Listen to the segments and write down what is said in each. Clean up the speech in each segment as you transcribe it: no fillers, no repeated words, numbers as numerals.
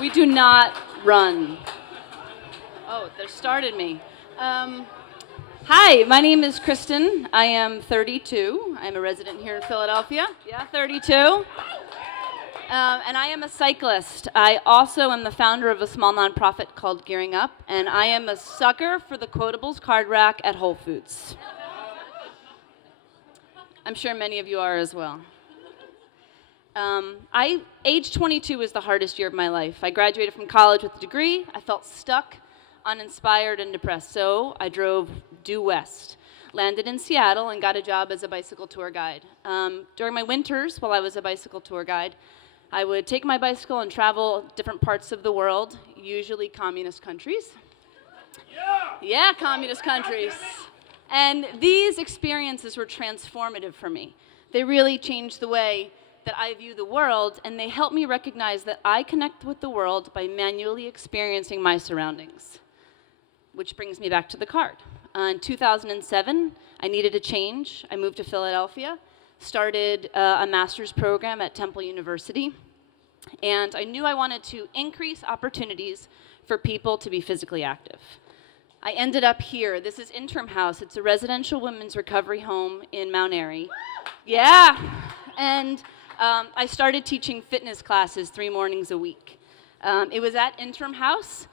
We do not run. Oh, they started me. Hi, my name is Kristin. I am 32. I'm a resident here in Philadelphia. Yeah, 32. And I am a cyclist. I also am the founder of a small nonprofit called Gearing Up, and I am a sucker for the quotables card rack at Whole Foods. I'm sure many of you are as well. Age 22 was the hardest year of my life. I graduated from college with a degree. I felt stuck, uninspired, and depressed, so I drove due west, landed in Seattle, and got a job as a bicycle tour guide. During my winters, while I was a bicycle tour guide, I would take my bicycle and travel different parts of the world, usually communist countries. Yeah, communist countries. And these experiences were transformative for me. They really changed the way that I view the world, and they help me recognize that I connect with the world by manually experiencing my surroundings. Which brings me back to the card. In 2007, I needed a change. I moved to Philadelphia, started a master's program at Temple University, and I knew I wanted to increase opportunities for people to be physically active. I ended up here. This is Interim House. It's a residential women's recovery home in Mount Airy. Yeah, and I started teaching fitness classes 3 mornings a week. It was at Interim House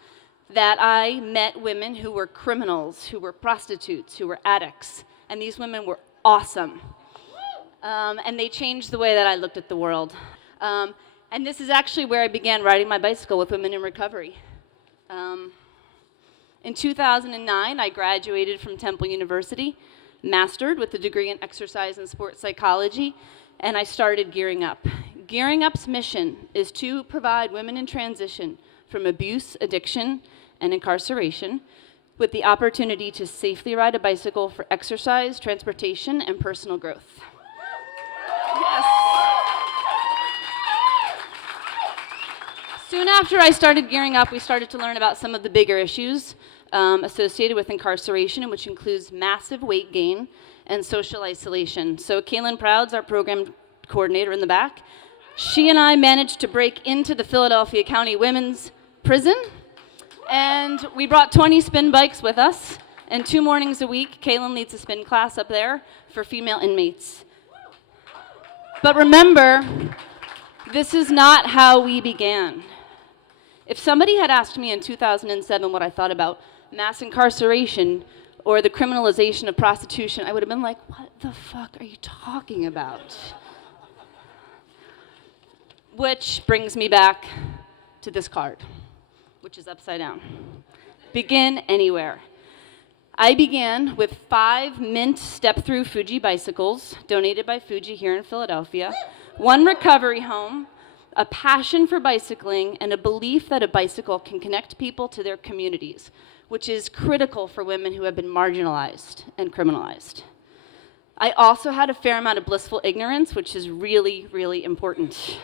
that I met women who were criminals, who were prostitutes, who were addicts, and these women were awesome. And they changed the way that I looked at the world. And this is actually where I began riding my bicycle with women in recovery. In 2009, I graduated from Temple University, mastered with a degree in exercise and sports psychology, and I started Gearing Up. Gearing Up's mission is to provide women in transition from abuse, addiction, and incarceration with the opportunity to safely ride a bicycle for exercise, transportation, and personal growth. Yes. Soon after I started Gearing Up, we started to learn about some of the bigger issues associated with incarceration, which includes massive weight gain and social isolation. So Kaylin Proud's our program coordinator in the back. She and I managed to break into the Philadelphia County Women's Prison, and we brought 20 spin bikes with us, and 2 mornings a week, Kaylin leads a spin class up there for female inmates. But remember, this is not how we began. If somebody had asked me in 2007 what I thought about mass incarceration or the criminalization of prostitution, I would have been like, what the fuck are you talking about? Which brings me back to this card, which is upside down. Begin anywhere. I began with 5 mint step-through Fuji bicycles donated by Fuji here in Philadelphia, 1 recovery home, a passion for bicycling, and a belief that a bicycle can connect people to their communities, which is critical for women who have been marginalized and criminalized. I also had a fair amount of blissful ignorance, which is really, really important.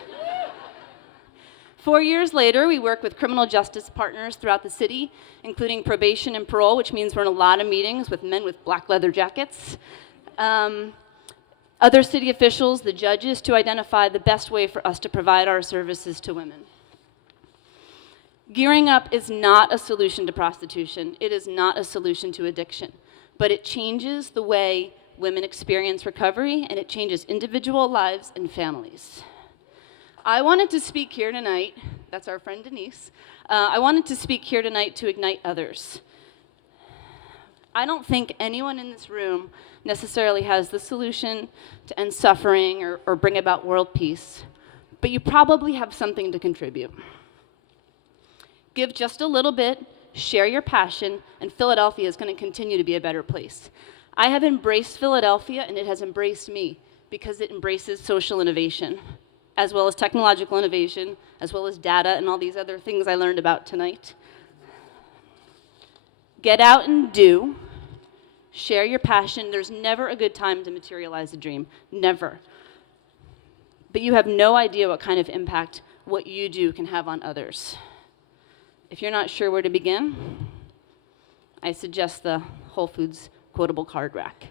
4 years later, we work with criminal justice partners throughout the city, including probation and parole, which means we're in a lot of meetings with men with black leather jackets. Other city officials, the judges, to identify the best way for us to provide our services to women. Gearing Up is not a solution to prostitution. It is not a solution to addiction, but it changes the way women experience recovery, and it changes individual lives and families. I wanted to speak here tonight, that's our friend Denise, I wanted to speak here tonight to ignite others. I don't think anyone in this room necessarily has the solution to end suffering or bring about world peace, but you probably have something to contribute. Give just a little bit, share your passion, and Philadelphia is going to continue to be a better place. I have embraced Philadelphia, and it has embraced me because it embraces social innovation, as well as technological innovation, as well as data and all these other things I learned about tonight. Get out and do. Share your passion. There's never a good time to materialize a dream. Never. But you have no idea what kind of impact what you do can have on others. If you're not sure where to begin, I suggest the Whole Foods quotable card rack.